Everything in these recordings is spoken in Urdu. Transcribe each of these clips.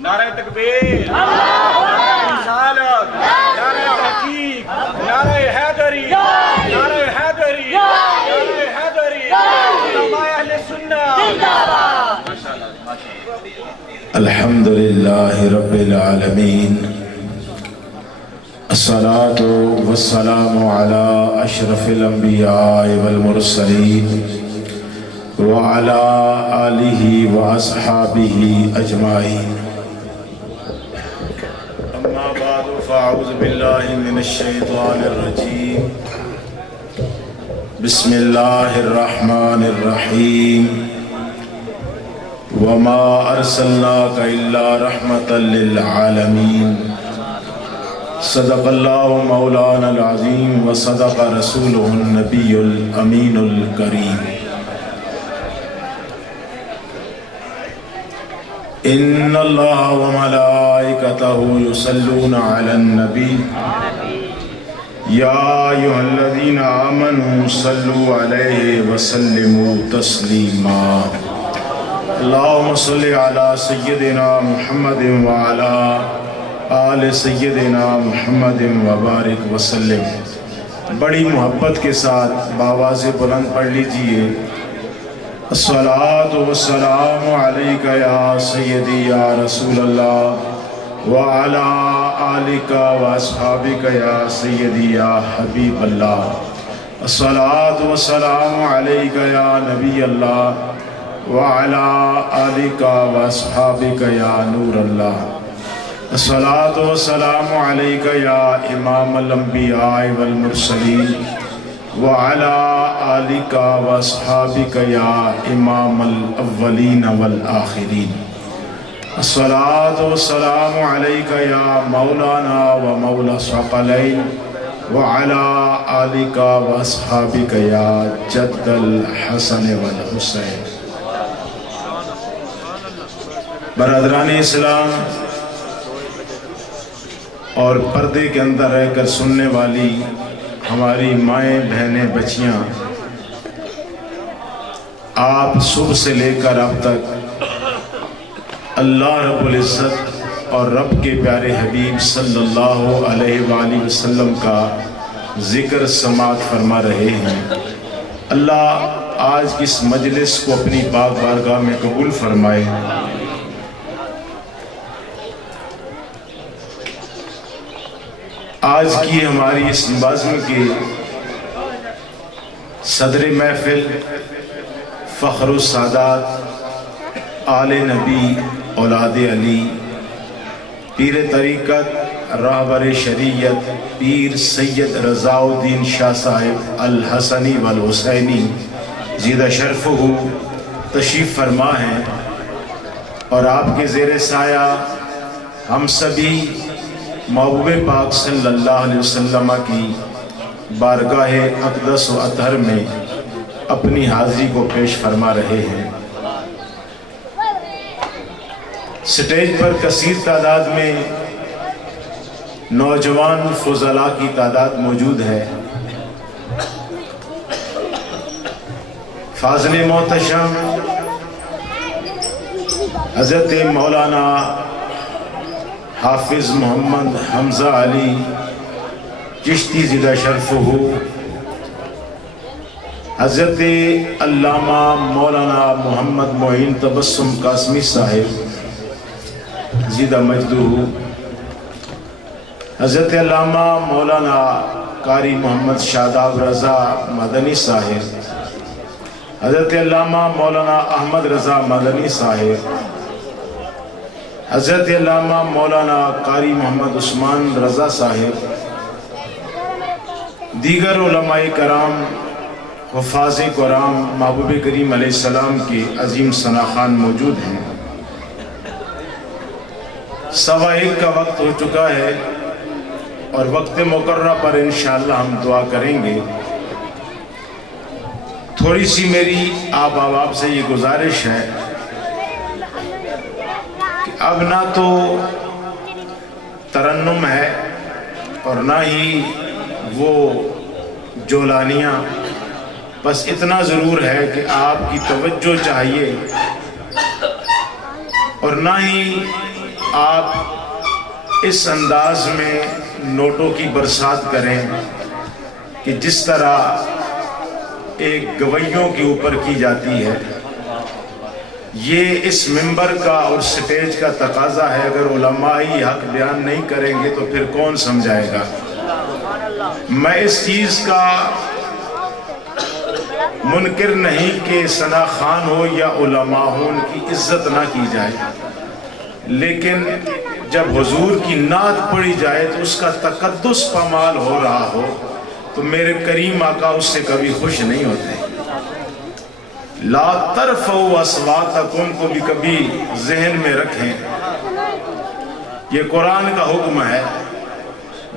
نعرہ تکبیر، نعرہ رسالت، نعرہ تحقیق، نعرہ حیدری، نعرہ حیدری، نعرہ حیدری، علماء اہل سنت۔ الحمدللہ رب العالمین، الصلاة والسلام علی اشرف الانبیاء والمرسلین وعلی آلہ واصحابہ اجمعین۔ اما بعد فاعوذ باللہ من الشیطان الرجیم، بسم اللہ الرحمن الرحیم، وما ارسلناک الا رحمتا للعالمین۔ صدق اللہ مولانا العظیم وصدق رسولہ النبی الامین الکریم۔ ان اللہ وملائکتہ یصلون علی النبی یا ایھا الذین آمنوا صلوا علیہ وسلموا تسلیما۔ اللہم صلی علی سیدنا محمد وعلی آل سیدنا محمد وبارک وسلم۔ بڑی محبت کے ساتھ بآواز بلند پڑھ لیجئے، الصلاۃ والسلام علیک یا سیدی یا رسول اللہ وعلی آلک واصحابک یا سیدی یا حبیب اللہ۔ الصلاۃ والسلام علیک یا نبی اللہ وعلی آلک واصحابک یا نور اللہ۔ الصلاۃ والسلام علیک یا امام الانبیاء والمرسلین وعلی آلک واصحابک یا امام الاولین والآخرین۔ الصلاۃ والسلام علیک یا مولانا و مولا الثقلین وعلی آلک واصحابک یا جد الحسن والحسین۔ برادران اسلام اور پردے کے اندر رہ کر سننے والی ہماری مائیں بہنیں بچیاں، آپ صبح سے لے کر اب تک اللہ رب العزت اور رب کے پیارے حبیب صلی اللہ علیہ وآلہ وسلم کا ذکر سماعت فرما رہے ہیں۔ اللہ آج کی اس مجلس کو اپنی پاک بارگاہ میں قبول فرمائے۔ آج کی ہماری اس بزم کی صدر محفل فخر السادات آل نبی اولاد علی، پیر طریقت راہبر شریعت پیر سید رضا الدین شاہ صاحب الحسنی والحسینی زیدہ شرفہ تشریف فرما ہیں، اور آپ کے زیر سایہ ہم سبھی محبوب پاک صلی اللہ علیہ وسلم کی بارگاہ اقدس و اطہر میں اپنی حاضری کو پیش فرما رہے ہیں۔ سٹیج پر کثیر تعداد میں نوجوان فضلاء کی تعداد موجود ہے۔ فاضل محتشم حضرت مولانا حافظ محمد حمزہ علی چشتی زیدہ شرفہ، حضرت علامہ مولانا محمد معین تبسم قاسمی صاحب زیدہ مجدہ، حضرت علامہ مولانا قاری محمد شاداب رضا مدنی صاحب، حضرت علامہ مولانا احمد رضا مدنی صاحب، حضرت علامہ مولانا قاری محمد عثمان رضا صاحب، دیگر علماء کرام، حفاظ کرام، محبوب کریم علیہ السلام کے عظیم ثناخان موجود ہیں۔ 1:15 کا وقت ہو چکا ہے، اور وقت مقررہ پر انشاءاللہ ہم دعا کریں گے۔ تھوڑی سی میری آپ احباب سے یہ گزارش ہے کہ اب نہ تو ترنم ہے اور نہ ہی وہ جولانیاں، بس اتنا ضرور ہے کہ آپ کی توجہ چاہیے، اور نہ ہی آپ اس انداز میں نوٹوں کی برسات کریں کہ جس طرح ایک گویوں کے اوپر کی جاتی ہے، یہ اس منبر کا اور سٹیج کا تقاضا ہے۔ اگر علماء ہی حق بیان نہیں کریں گے تو پھر کون سمجھائے گا؟ میں اس چیز کا منکر نہیں کہ ثنا خان ہو یا علماء ہو، ان کی عزت نہ کی جائے، لیکن جب حضور کی نعت پڑھی جائے تو اس کا تقدس پامال ہو رہا ہو تو میرے کریم آقا اس سے کبھی خوش نہیں ہوتے۔ لا ترفعوا اصواتکم کو بھی کبھی ذہن میں رکھیں، یہ قرآن کا حکم ہے۔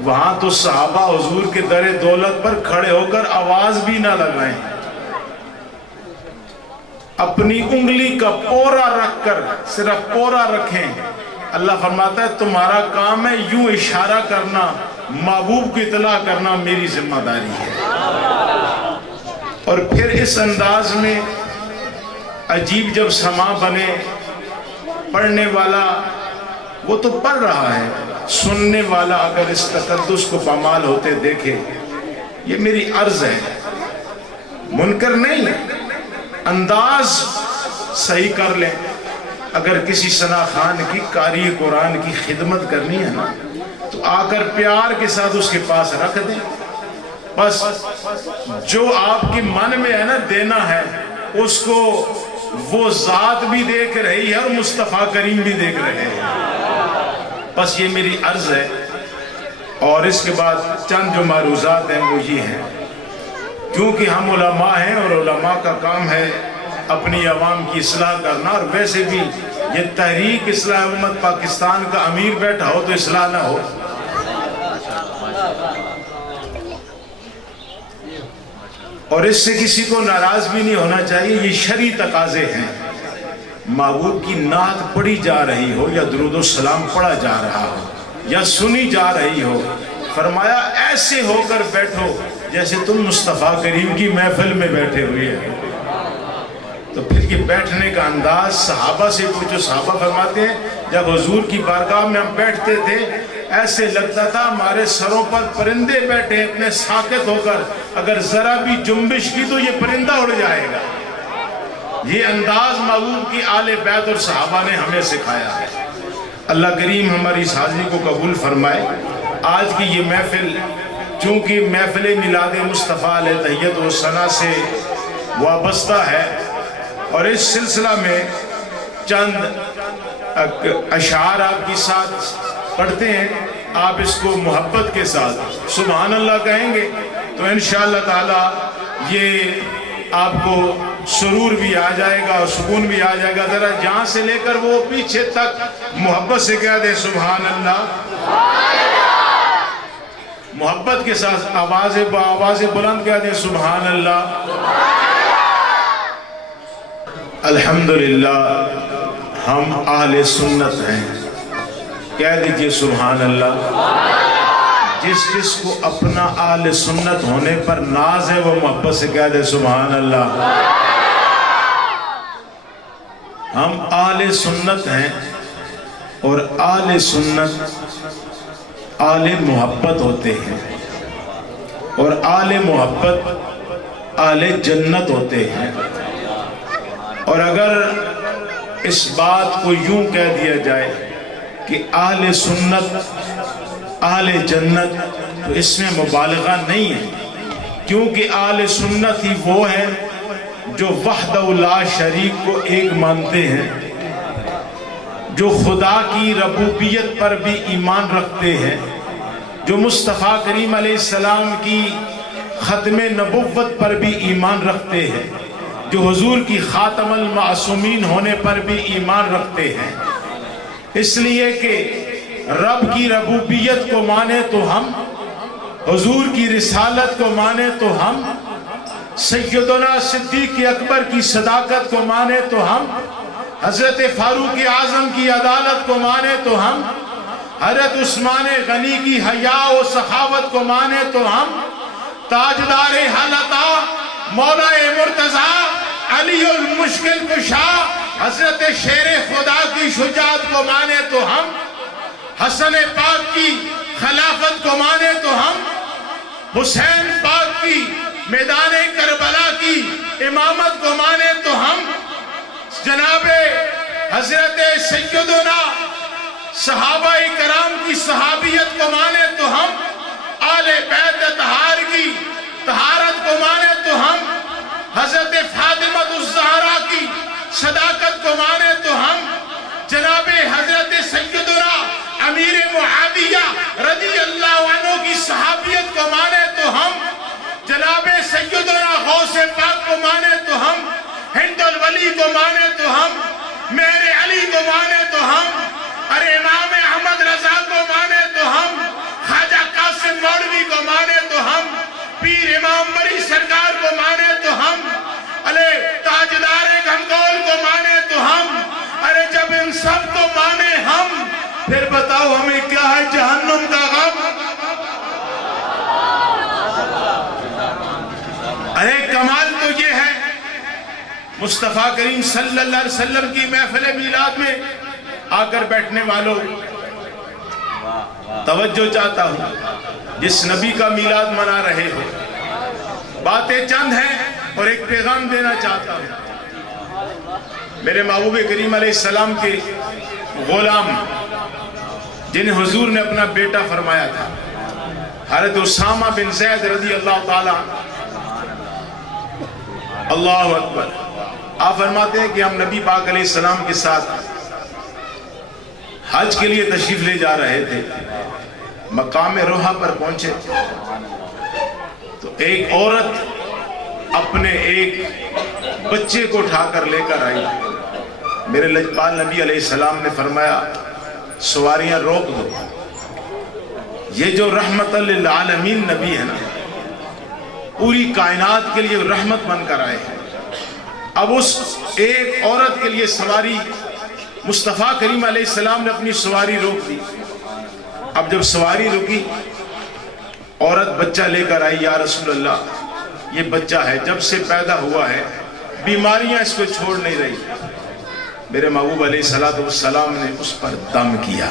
وہاں تو صحابہ حضور کے در دولت پر کھڑے ہو کر آواز بھی نہ لگائیں، اپنی انگلی کا پورا رکھ کر صرف پورا رکھیں۔ اللہ فرماتا ہے تمہارا کام ہے یوں اشارہ کرنا، محبوب کو اطلاع کرنا میری ذمہ داری ہے۔ اور پھر اس انداز میں عجیب جب سما بنے، پڑھنے والا وہ تو پڑھ رہا ہے، سننے والا اگر اس تقدس کو پامال ہوتے دیکھے، یہ میری عرض ہے، منکر نہیں، انداز صحیح کر لیں۔ اگر کسی ثنا خان کی قاری قرآن کی خدمت کرنی ہے نا تو آ کر پیار کے ساتھ اس کے پاس رکھ دیں، بس جو آپ کے من میں ہے نا دینا ہے اس کو وہ ذات بھی دیکھ رہی ہے اور مصطفیٰ کریم بھی دیکھ رہے ہیں۔ بس یہ میری عرض ہے۔ اور اس کے بعد چند جو معروضات ہیں وہ یہ ہیں، کیونکہ ہم علماء ہیں اور علماء کا کام ہے اپنی عوام کی اصلاح کرنا، اور ویسے بھی یہ تحریک اصلاح امت پاکستان کا امیر بیٹھا ہو تو اصلاح نہ ہو۔ اور اس سے کسی کو ناراض بھی نہیں ہونا چاہیے، یہ شرعی تقاضے ہیں۔ محبوب کی نعت پڑھی جا رہی ہو یا درود و سلام پڑھا جا رہا ہو یا سنی جا رہی ہو، فرمایا ایسے ہو کر بیٹھو جیسے تم مصطفیٰ کریم کی محفل میں بیٹھے ہوئے ہیں۔ تو پھر یہ بیٹھنے کا انداز صحابہ سے پوچھو، صحابہ فرماتے ہیں جب حضور کی بارگاہ میں ہم بیٹھتے تھے ایسے لگتا تھا ہمارے سروں پر پرندے بیٹھے اتنے ساکت ہو کر، اگر ذرا بھی جنبش کی تو یہ پرندہ اڑ جائے گا۔ یہ انداز محبوب کی آل بیت اور صحابہ نے ہمیں سکھایا ہے۔ اللہ کریم ہماری اس حاضری کو قبول فرمائے۔ آج کی یہ محفل چونکہ محفل میلاد مصطفیٰ علیہ تحیت و ثنا سے وابستہ ہے، اور اس سلسلہ میں چند اشعار آپ کی ساتھ پڑھتے ہیں، آپ اس کو محبت کے ساتھ سبحان اللہ کہیں گے تو انشاءاللہ تعالی یہ آپ کو سرور بھی آ جائے گا اور سکون بھی آ جائے گا۔ ذرا جہاں سے لے کر وہ پیچھے تک محبت سے کہہ دیں سبحان اللہ، محبت کے ساتھ آواز بلند کہہ دیں سبحان اللہ۔ الحمدللہ ہم اہل سنت ہیں، کہہ دیجئے سبحان اللہ۔ جس کو اپنا اہل سنت ہونے پر ناز ہے وہ محبت سے کہہ دے سبحان اللہ۔ ہم اہل سنت ہیں اور اہل سنت اہل محبت ہوتے ہیں، اور اہل محبت اہل جنت ہوتے ہیں۔ اور اگر اس بات کو یوں کہہ دیا جائے کہ اہل سنت اہل جنت تو اس میں مبالغہ نہیں ہے، کیونکہ اہل سنت ہی وہ ہیں جو وحدہ لا شریک کو ایک مانتے ہیں، جو خدا کی ربوبیت پر بھی ایمان رکھتے ہیں، جو مصطفیٰ کریم علیہ السلام کی ختم نبوت پر بھی ایمان رکھتے ہیں، جو حضور کی خاتم المعصومین ہونے پر بھی ایمان رکھتے ہیں۔ اس لیے کہ رب کی ربوبیت کو مانے تو ہم، حضور کی رسالت کو مانے تو ہم، سیدنا صدیق اکبر کی صداقت کو مانے تو ہم، حضرت فاروق اعظم کی عدالت کو مانے تو ہم، حضرت عثمان غنی کی حیا و سخاوت کو مانے تو ہم، تاجدار حلقہ مولا مرتضی علی المشکل کشا حضرت شیر خدا کی شجاعت کو مانے تو ہم، حسن پاک کی خلافت کو مانے تو ہم، حسین پاک کی میدان کربلا کی امامت کو مانے تو ہم، جناب حضرت سیدنا صحابہ کرام کی صحابیت کو مانے تو ہم، آل بیت اطہار کی طہارت کو مانے تو ہم، حضرت فاطمہ الزہرا کی صداقت کو مانے تو ہم، جناب حضرت سیدنا امیر معاویہ رضی اللہ عنہ کی صحابیت کو مانے تو ہم، جناب سیدنا غوث پاک کو مانے تو ہم، ہند الولی کو مانے تو ہم، مہر علی کو مانے تو ہم، ارے امام احمد رضا کو مانے تو ہم، خواجہ قاسم مولوی کو مانے تو ہم، پیر امام بری سرکار کو مانے تو ہم، ارے تاجدار گھنگول کو مانے تو ہم، ارے جب ان سب کو مانے ہم، پھر بتاؤ ہمیں کیا ہے جہنم کا غم؟ ارے کمال تو یہ ہے، مصطفیٰ کریم صلی اللہ علیہ وسلم کی محفل میلاد میں آ کر بیٹھنے والوں، توجہ چاہتا ہوں، جس نبی کا میلاد منا رہے ہو، باتیں چند ہیں اور ایک پیغام دینا چاہتا ہوں۔ میرے محبوب کریم علیہ السلام کے غلام جنہیں حضور نے اپنا بیٹا فرمایا تھا، حضرت اسامہ بن زید رضی اللہ تعالی، اللہ اکبر، آپ فرماتے ہیں کہ ہم نبی پاک علیہ السلام کے ساتھ حج کے لیے تشریف لے جا رہے تھے، مقام روحہ پر پہنچے تو ایک عورت اپنے ایک بچے کو اٹھا کر لے کر آئی۔ میرے لجپال نبی علیہ السلام نے فرمایا سواریاں روک دو، یہ جو رحمت للعالمین نبی ہے نا، پوری کائنات کے لیے رحمت بن کر آئے ہیں، اب اس ایک عورت کے لیے سواری مصطفیٰ کریم علیہ السلام نے اپنی سواری روک دی۔ اب جب سواری رکی، عورت بچہ لے کر آئی، یا رسول اللہ یہ بچہ ہے جب سے پیدا ہوا ہے، بیماریاں اس کو چھوڑ نہیں رہی۔ میرے محبوب علیہ السلام نے اس پر دم کیا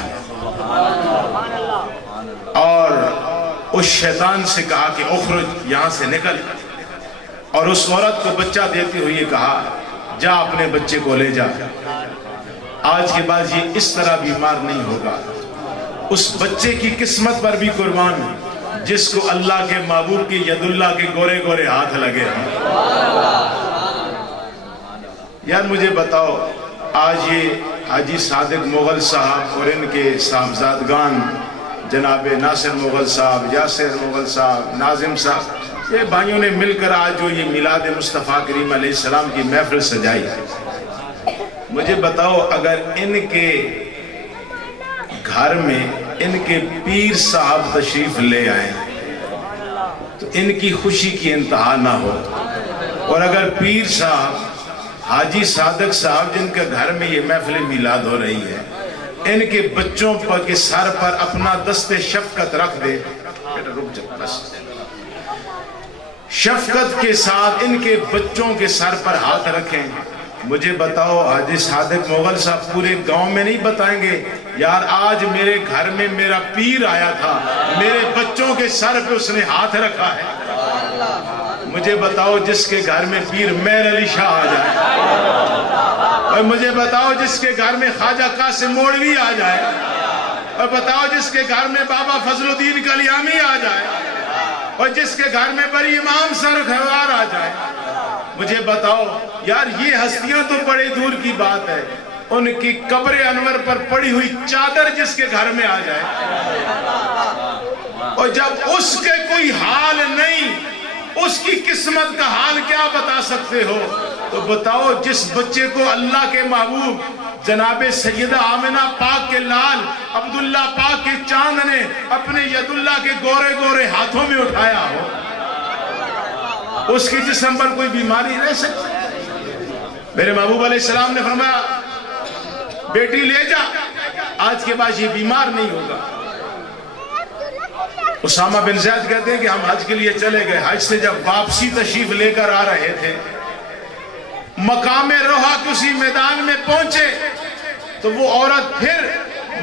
اور اس شیطان سے کہا کہ اخرج، یہاں سے نکل، اور اس عورت کو بچہ دیتے ہوئے کہا جا اپنے بچے کو لے جا، آج کے بعد یہ اس طرح بیمار نہیں ہوگا۔ اس بچے کی قسمت پر بھی قربان جس کو اللہ کے محبوب کی ید اللہ کے گورے گورے ہاتھ لگے ہیں۔ یار مجھے بتاؤ، آج یہ حاجی صادق مغل صاحب اور ان کے صاحبزادگان جناب ناصر مغل صاحب، یاسر مغل صاحب، ناظم صاحب، یہ بھائیوں نے مل کر آج جو یہ میلاد مصطفیٰ کریم علیہ السلام کی محفل سجائی ہے، مجھے بتاؤ اگر ان کے گھر میں ان کے پیر صاحب تشریف لے آئیں تو ان کی خوشی کی انتہا نہ ہو، اور اگر پیر صاحب حاجی صادق صاحب جن کے گھر میں یہ محفل میلاد ہو رہی ہے، ان کے بچوں پر کے سر پر اپنا دست شفقت رکھ دے، رک جا بس، شفقت کے ساتھ ان کے بچوں کے سر پر ہاتھ رکھیں، مجھے بتاؤ حاجی صادق مغل صاحب پورے گاؤں میں نہیں بتائیں گے یار آج میرے گھر میں میرا پیر آیا تھا، میرے بچوں کے سر پہ اس نے ہاتھ رکھا ہے۔ مجھے بتاؤ جس کے گھر میں پیر مہر علی شاہ آ جائے، اور مجھے بتاؤ جس کے گھر میں خواجہ قاسم مولوی آ جائے، اور بتاؤ جس کے گھر میں بابا فضل الدین کلیامی آ جائے، اور جس کے گھر میں بڑی امام سرخوار آ جائے، مجھے بتاؤ یار یہ ہستیاں تو بڑے دور کی بات ہے، ان کی قبر انور پر پڑی ہوئی چادر جس کے گھر میں آ جائے، اور جب اس کے کوئی حال نہیں، اس کی قسمت کا حال کیا بتا سکتے ہو؟ تو بتاؤ جس بچے کو اللہ کے محبوب جناب سیدہ آمنہ پاک کے لال عبداللہ پاک کے چاند نے اپنے ید اللہ کے گورے گورے ہاتھوں میں اٹھایا ہو، اس کی جسم پر کوئی بیماری رہ سکتی؟ میرے محبوب علیہ السلام نے فرمایا بیٹی لے جا، آج کے بعد یہ بیمار نہیں ہوگا۔ اسامہ بن زید کہتے ہیں کہ ہم حج کے لیے چلے گئے، حج سے جب واپسی تشریف لے کر آ رہے تھے، مقام روحہ کے اسی میدان میں پہنچے تو وہ عورت پھر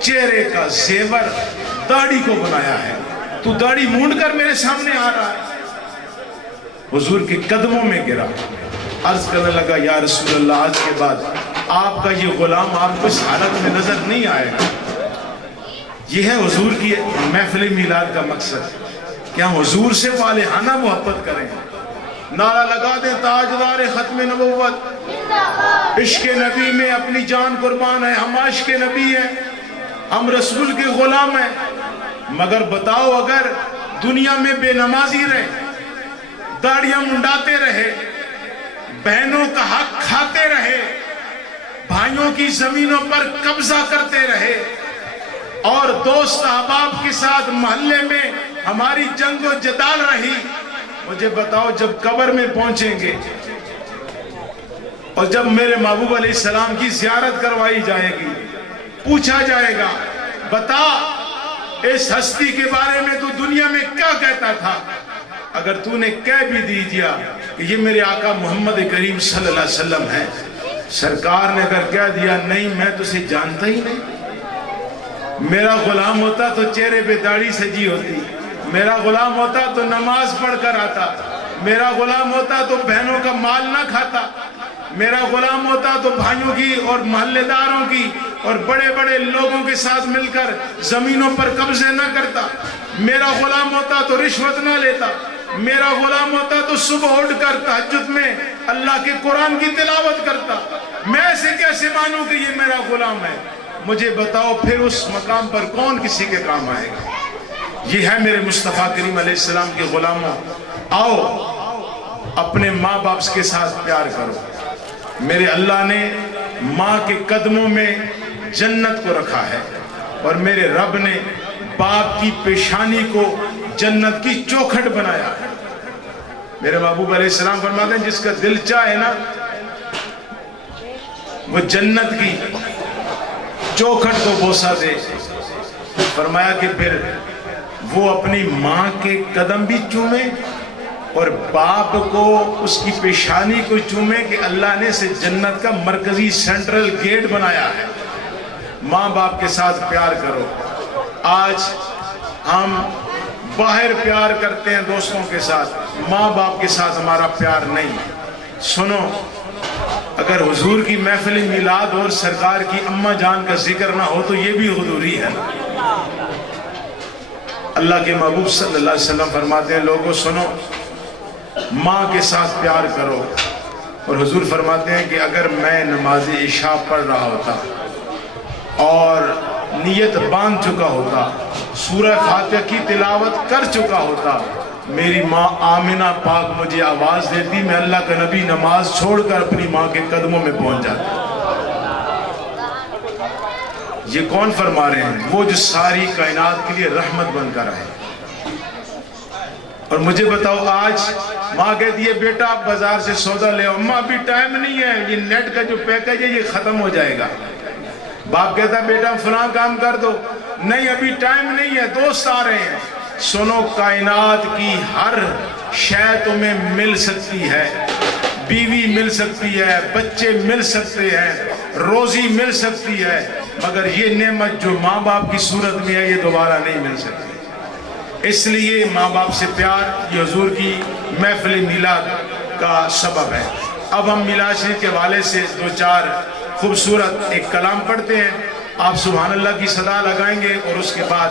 چہرے کا زیور داڑھی کو بنایا ہے، تو داڑھی مونڈ کر میرے سامنے آ رہا ہے۔ حضور کے قدموں میں گرا، عرض کرنے لگا یا رسول اللہ آج کے بعد آپ کا یہ غلام آپ کو اس حالت میں نظر نہیں آئے گا۔ یہ ہے حضور کی محفل میلاد کا مقصد کہ ہم حضور سے والہانہ محبت کریں، نعرہ لگا دیں تاجدار ختم نبوت، عشق نبی میں اپنی جان قربان ہے، ہم عاشق نبی ہیں، ہم رسول کے غلام ہیں۔ مگر بتاؤ اگر دنیا میں بے نمازی رہے، داڑیاں منڈاتے رہے، بہنوں کا حق کھاتے رہے، بھائیوں کی زمینوں پر قبضہ کرتے رہے، اور دوست احباب کے ساتھ محلے میں ہماری جنگ و جدال رہی، مجھے بتاؤ جب قبر میں پہنچیں گے اور جب میرے محبوب علیہ السلام کی زیارت کروائی جائے گی، پوچھا جائے گا بتا اس ہستی کے بارے میں تو دنیا میں کیا کہتا تھا؟ اگر تو نے کہہ بھی دی دیا کہ یہ میرے آقا محمد کریم صلی اللہ علیہ وسلم ہے، سرکار نے اگر کہہ دیا نہیں میں تجھے جانتا ہی نہیں، میرا غلام ہوتا تو چہرے پہ داڑھی سجی ہوتی، میرا غلام ہوتا تو نماز پڑھ کر آتا، میرا غلام ہوتا تو بہنوں کا مال نہ کھاتا، میرا غلام ہوتا تو بھائیوں کی اور محلے داروں کی اور بڑے بڑے لوگوں کے ساتھ مل کر زمینوں پر قبضے نہ کرتا، میرا غلام ہوتا تو رشوت نہ لیتا، میرا غلام ہوتا تو صبح اٹھ کر تہجد میں اللہ کے قرآن کی تلاوت کرتا، میں ایسے کیسے مانوں کہ یہ میرا غلام ہے؟ مجھے بتاؤ پھر اس مقام پر کون کسی کے کام آئے گا؟ یہ ہے میرے مصطفیٰ کریم علیہ السلام کے غلاموں، آؤ اپنے ماں باپ کے ساتھ پیار کرو۔ میرے اللہ نے ماں کے قدموں میں جنت کو رکھا ہے، اور میرے رب نے باپ کی پیشانی کو جنت کی چوکھٹ بنایا ہے۔ میرے محبوب علیہ السلام فرماتے ہیں جس کا دل چاہے نا وہ جنت کی چوکھٹ کو بوسہ دے، فرمایا کہ پھر وہ اپنی ماں کے قدم بھی چومے اور باپ کو اس کی پیشانی کو چومے، کہ اللہ نے اسے جنت کا مرکزی سینٹرل گیٹ بنایا ہے۔ ماں باپ کے ساتھ پیار کرو۔ آج ہم باہر پیار کرتے ہیں دوستوں کے ساتھ، ماں باپ کے ساتھ ہمارا پیار نہیں۔ سنو، اگر حضور کی محفل میلاد اور سرکار کی اماں جان کا ذکر نہ ہو تو یہ بھی حضوری ہے۔ اللہ کے محبوب صلی اللہ علیہ وسلم فرماتے ہیں لوگوں سنو، ماں کے ساتھ پیار کرو، اور حضور فرماتے ہیں کہ اگر میں نماز عشاء پڑھ رہا ہوتا اور نیت باندھ چکا ہوتا، سورہ فاتحہ کی تلاوت کر چکا ہوتا، میری ماں آمنہ پاک مجھے آواز دیتی، میں اللہ کا نبی نماز چھوڑ کر اپنی ماں کے قدموں میں پہنچ جاتا۔ یہ کون فرما رہے ہیں؟ وہ جو ساری کائنات کے لیے رحمت بن کر آئے۔ اور مجھے بتاؤ آج ماں کہتی ہے بیٹا آپ بازار سے سودا لے آؤ، ماں ابھی ٹائم نہیں ہے، یہ نیٹ کا جو پیکج ہے یہ ختم ہو جائے گا۔ باپ کہتا ہے بیٹا فلاں کام کر دو، نہیں ابھی ٹائم نہیں ہے، دوست آ رہے ہیں۔ سنو، کائنات کی ہر شے تمہیں مل سکتی ہے، بیوی مل سکتی ہے، بچے مل سکتے ہیں، روزی مل سکتی ہے، مگر یہ نعمت جو ماں باپ کی صورت میں ہے یہ دوبارہ نہیں مل سکتی۔ اس لیے ماں باپ سے پیار یہ حضور کی محفل میلاد کا سبب ہے۔ اب ہم میلاد شریف کے حوالے سے دو چار خوبصورت ایک کلام پڑھتے ہیں، آپ سبحان اللہ کی صدا لگائیں گے، اور اس کے بعد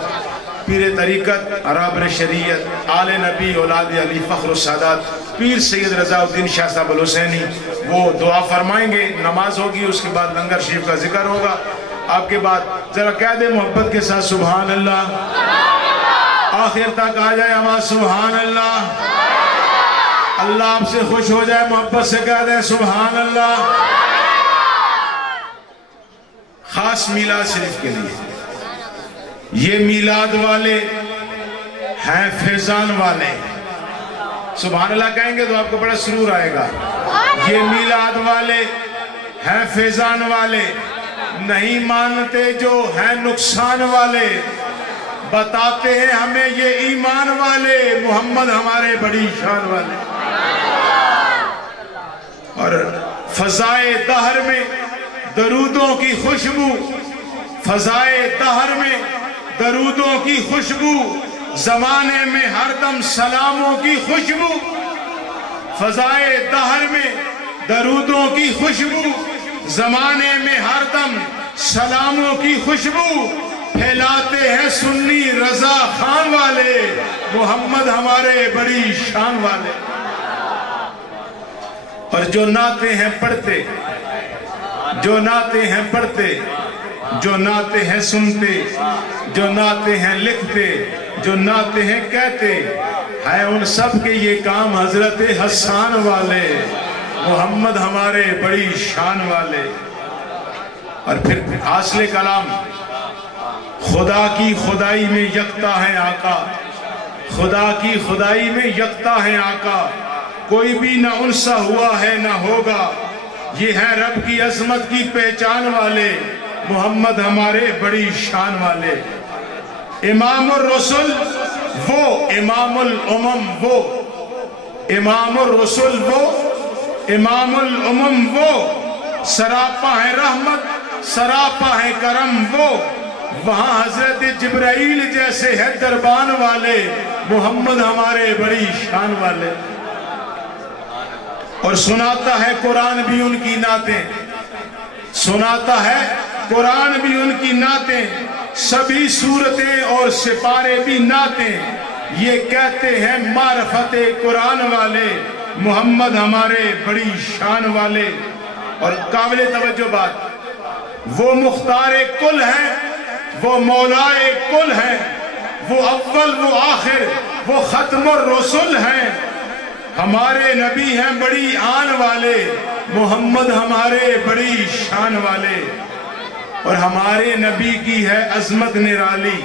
پیر طریقت رہبر شریعت آل نبی اولاد علی فخر السادات پیر سید رضا الدین شاہ صاحب الحسینی وہ دعا فرمائیں گے، نماز ہوگی، اس کے بعد لنگر شریف کا ذکر ہوگا۔ آپ کے بعد ذرا کہہ دیں محبت کے ساتھ سبحان اللہ، آخر تک آ جائے آواز سبحان اللہ، اللہ آپ سے خوش ہو جائے، محبت سے کہہ دیں سبحان اللہ۔ خاص میلاد شریف کے لیے یہ میلاد والے ہیں فیضان والے، سبحان اللہ کہیں گے تو آپ کو بڑا سرور آئے گا۔ یہ میلاد والے ہیں فیضان والے، نہیں مانتے جو ہیں نقصان والے، بتاتے ہیں ہمیں یہ ایمان والے، محمد ہمارے بڑی شان والے۔ اور فضائے دہر میں درودوں کی خوشبو، فضائے دہر میں درودوں کی خوشبو، زمانے میں ہر دم سلاموں کی خوشبو، فضائے دہر میں درودوں کی خوشبو، زمانے میں ہر دم سلاموں کی خوشبو پھیلاتے ہیں سنی رضا خان والے، محمد ہمارے بڑی شان والے۔ اور جو نعتیں ہیں پڑھتے، جو نعتیں ہیں پڑھتے، جو نعتیں ہیں سنتے، جو نعتیں ہیں لکھتے، جو نعتیں ہیں کہتے ہیں، ان سب کے یہ کام حضرت حسان والے، محمد ہمارے بڑی شان والے۔ اور پھر حاصل کلام، خدا کی خدائی میں یکتا ہے آقا، خدا کی خدائی میں یکتا ہے آقا، کوئی بھی نہ انسا ہوا ہے نہ ہوگا، یہ ہے رب کی عظمت کی پہچان والے، محمد ہمارے بڑی شان والے۔ امام الرسل وہ، امام الامم وہ، امام الرسل وہ، امام الامم وہ، سراپا ہے رحمت، سراپا ہے کرم وہ، وہاں حضرت جبرائیل جیسے ہے دربان والے، محمد ہمارے بڑی شان والے۔ اور سناتا ہے قرآن بھی ان کی نعتیں، سناتا ہے قرآن بھی ان کی نعتیں، سبھی سورتیں اور سپارے بھی نعتیں، یہ کہتے ہیں معرفت قرآن والے، محمد ہمارے بڑی شان والے۔ اور قابل توجہ بات، وہ مختار کل ہیں، وہ مولائے کل ہیں، وہ اول وہ آخر، وہ ختم الرسل ہیں، ہمارے نبی ہیں بڑی آن والے، محمد ہمارے بڑی شان والے۔ اور ہمارے نبی کی ہے عظمت نرالی۔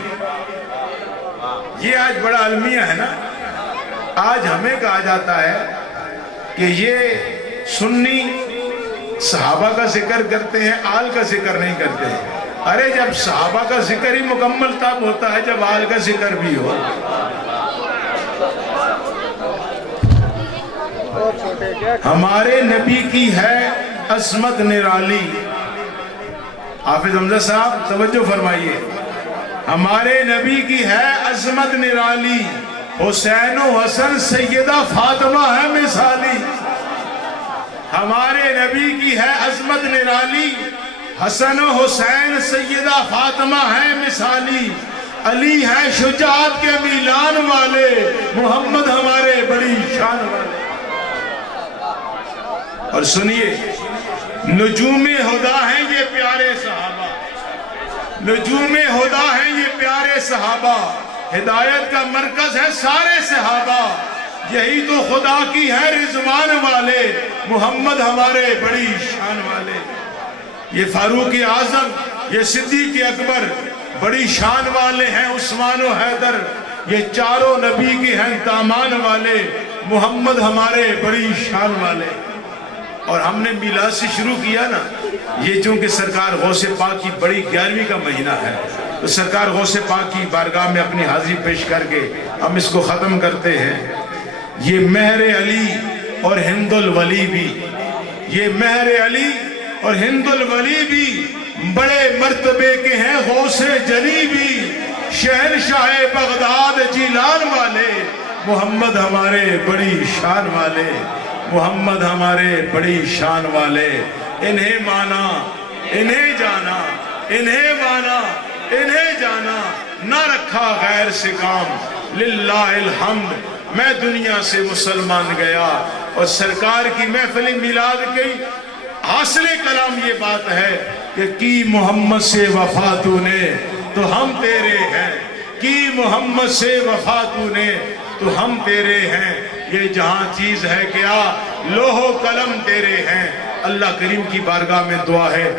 یہ آج بڑا المیہ ہے نا، آج ہمیں کہا جاتا ہے کہ یہ سنی صحابہ کا ذکر کرتے ہیں، آل کا ذکر نہیں کرتے ہیں۔ ارے جب صحابہ کا ذکر ہی مکمل تب ہوتا ہے جب آل کا ذکر بھی ہو۔ ہمارے نبی کی ہے عظمت نرالی۔ حافظ حمزہ صاحب توجہ فرمائیے، ہمارے نبی کی ہے عظمت نرالی، حسین و حسن سیدہ فاطمہ ہے مثالی۔ ہمارے نبی کی ہے عظمت نرالی، حسن و حسین سیدہ فاطمہ ہے مثالی، علی ہے شجاعت کے میلان والے، محمد ہمارے بڑی شان والے۔ اور سنیے، نجوم ہدا ہیں یہ پیارے صحابہ، نجوم ہدا ہیں یہ پیارے صحابہ، ہدایت کا مرکز ہے سارے صحابہ، یہی تو خدا کی ہے رضوان والے، محمد ہمارے بڑی شان والے۔ یہ فاروق اعظم، یہ صدیق اکبر بڑی شان والے ہیں، عثمان و حیدر، یہ چاروں نبی کے ہیں دامان والے، محمد ہمارے بڑی شان والے۔ اور ہم نے میلاد سے شروع کیا نا، یہ چونکہ سرکار غوث پاک کی بڑی 11ویں کا مہینہ ہے، تو سرکار غوث پاک کی بارگاہ میں اپنی حاضری پیش کر کے ہم اس کو ختم کرتے ہیں۔ یہ مہر علی اور ہند الولی بھی، یہ مہر علی اور ہند الولی بھی بڑے مرتبے کے ہیں، غوث جلی بھی، شہنشاہ بغداد جیلان والے، محمد ہمارے بڑی شان والے، محمد ہمارے بڑی شان والے۔ انہیں مانا، انہیں جانا، انہیں مانا، انہیں جانا، نہ رکھا غیر سے کام، للہ الحمد میں دنیا سے مسلمان گیا۔ اور سرکار کی محفل میلاد کی حاصل کلام یہ بات ہے کہ کی محمد سے وفا تو نے تو ہم تیرے ہیں، کی محمد سے وفا تو نے تو ہم تیرے ہیں، یہ جہاں چیز ہے کیا لوح و قلم تیرے ہیں۔ اللہ کریم کی بارگاہ میں دعا ہے،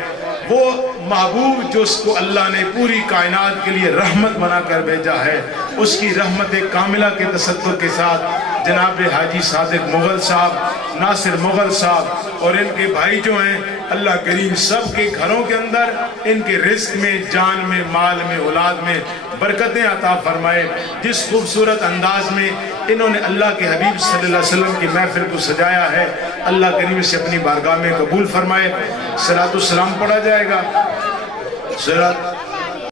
وہ محبوب جو اس کو اللہ نے پوری کائنات کے لیے رحمت بنا کر بھیجا ہے، اس کی رحمت کاملہ کے تصدق کے ساتھ جناب حاجی صادق مغل صاحب، ناصر مغل صاحب اور ان کے بھائی جو ہیں، اللہ کریم سب کے گھروں کے اندر ان کے رزق میں، جان میں، مال میں، اولاد میں برکتیں عطا فرمائے۔ جس خوبصورت انداز میں انہوں نے اللہ کے حبیب صلی اللہ علیہ وسلم کی محفل کو سجایا ہے، اللہ کریم سے اپنی بارگاہ میں قبول فرمائے۔ صلاۃ و سلام پڑھا جائے گا۔